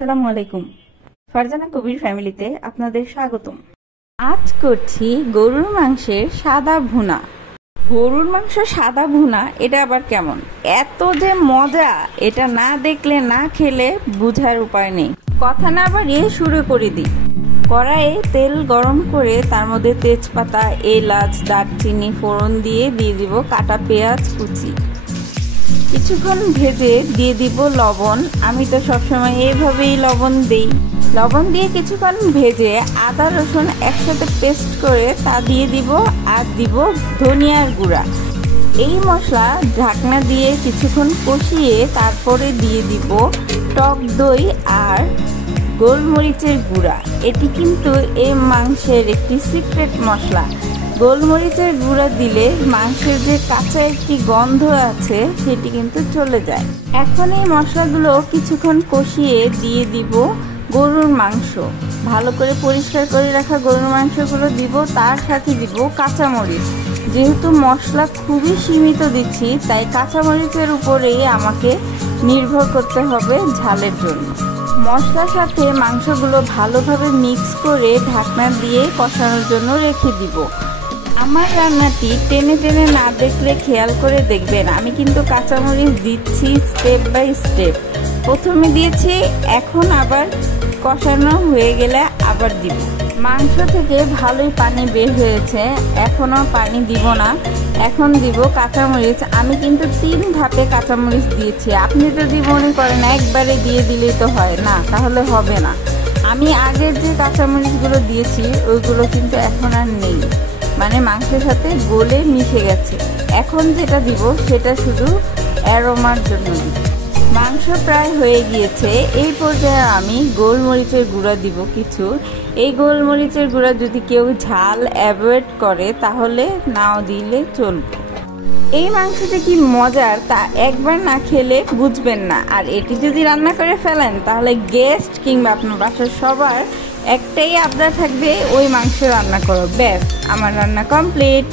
আসসালামু আলাইকুম। ফারজানা কবির ফ্যামিলিতে আপনাদের স্বাগতম। আজ করছি গরুর মাংসের সাদা ভুনা। গরুর মাংস সাদা ভুনা, এটা আবার কেমন? এত যে মজা, এটা না দেখলে না খেলে বুঝার উপায় নেই। কথা না বাড়িয়ে শুরু করে দিই। কড়াইয়ে তেল গরম করে তার মধ্যে তেজপাতা, এলাচ, দারচিনি ফোড়ন দিয়ে দিব কাটা পেঁয়াজ কুচি। কিছুক্ষণ ভেজে দিয়ে দিব লবণ। আমি তো সবসময় এইভাবেই লবণ দেই। লবণ দিয়ে কিছুক্ষণ ভেজে আদা রসুন একসাথে পেস্ট করে তা দিয়ে দিব, আর দিব ধনিয়ার গুঁড়া। এই মশলা ঢাকনা দিয়ে কিছুক্ষণ কষিয়ে তারপরে দিয়ে দিব টক দই আর গোলমরিচের গুঁড়া। এটি কিন্তু এই মাংসের একটি সিক্রেট মশলা। গোলমরিচের গুঁড়া দিলে মাংসের যে কাঁচা একটি গন্ধ আছে সেটি কিন্তু চলে যায়। এখন এই মশলাগুলো কিছুক্ষণ কষিয়ে দিয়ে দিব গরুর মাংস। ভালো করে পরিষ্কার করে রাখা গরুর মাংসগুলো দিব, তার সাথে দিব কাঁচামরিচ। যেহেতু মশলা খুবই সীমিত দিচ্ছি, তাই কাঁচামরিচের উপরেই আমাকে নির্ভর করতে হবে ঝালের জন্য। মশলার সাথে মাংসগুলো ভালোভাবে মিক্স করে ঢাকনা দিয়ে কষানোর জন্য রেখে দিব। আমার রান্নাটি টেনে টেনে না দেখলে খেয়াল করে দেখবেন, আমি কিন্তু কাঁচামরিচ দিচ্ছি স্টেপ বাই স্টেপ। প্রথমে দিয়েছি, এখন আবার কষানো হয়ে গেলে আবার দিব। মাংস থেকে ভালোই পানি বের হয়েছে, এখনও পানি দিব না। এখন দিব কাঁচামরিচ। আমি কিন্তু 3 ধাপে কাঁচামরিচ দিয়েছি। আপনি যদি মনে করেন একবারে দিয়ে দিলেই তো হয়, না তাহলে হবে না। আমি আগের যে কাঁচামরিচগুলো দিয়েছি ওইগুলো কিন্তু এখন আর নেই, মানে মাংসের সাথে গলে মিশে গেছে। এখন যেটা দিব সেটা শুধু অ্যারোমার জন্য। মাংস প্রায় হয়ে গিয়েছে। এই পর্যায়ে আমি গোলমরিচের গুঁড়া দিব কিছু। এই গোলমরিচের গুঁড়া যদি কেউ ঝাল অ্যাভয়েড করে তাহলে নাও দিলে চলবে। এই মাংসটা কি মজার তা একবার না খেলে বুঝবেন না। আর এটি যদি রান্না করে ফেলেন তাহলে গেস্ট কিংবা আপনার বাসার সবার একটাই আবদার থাকবে, ওই মাংস রান্না করো। ব্যাস, আমার রান্না কমপ্লিট।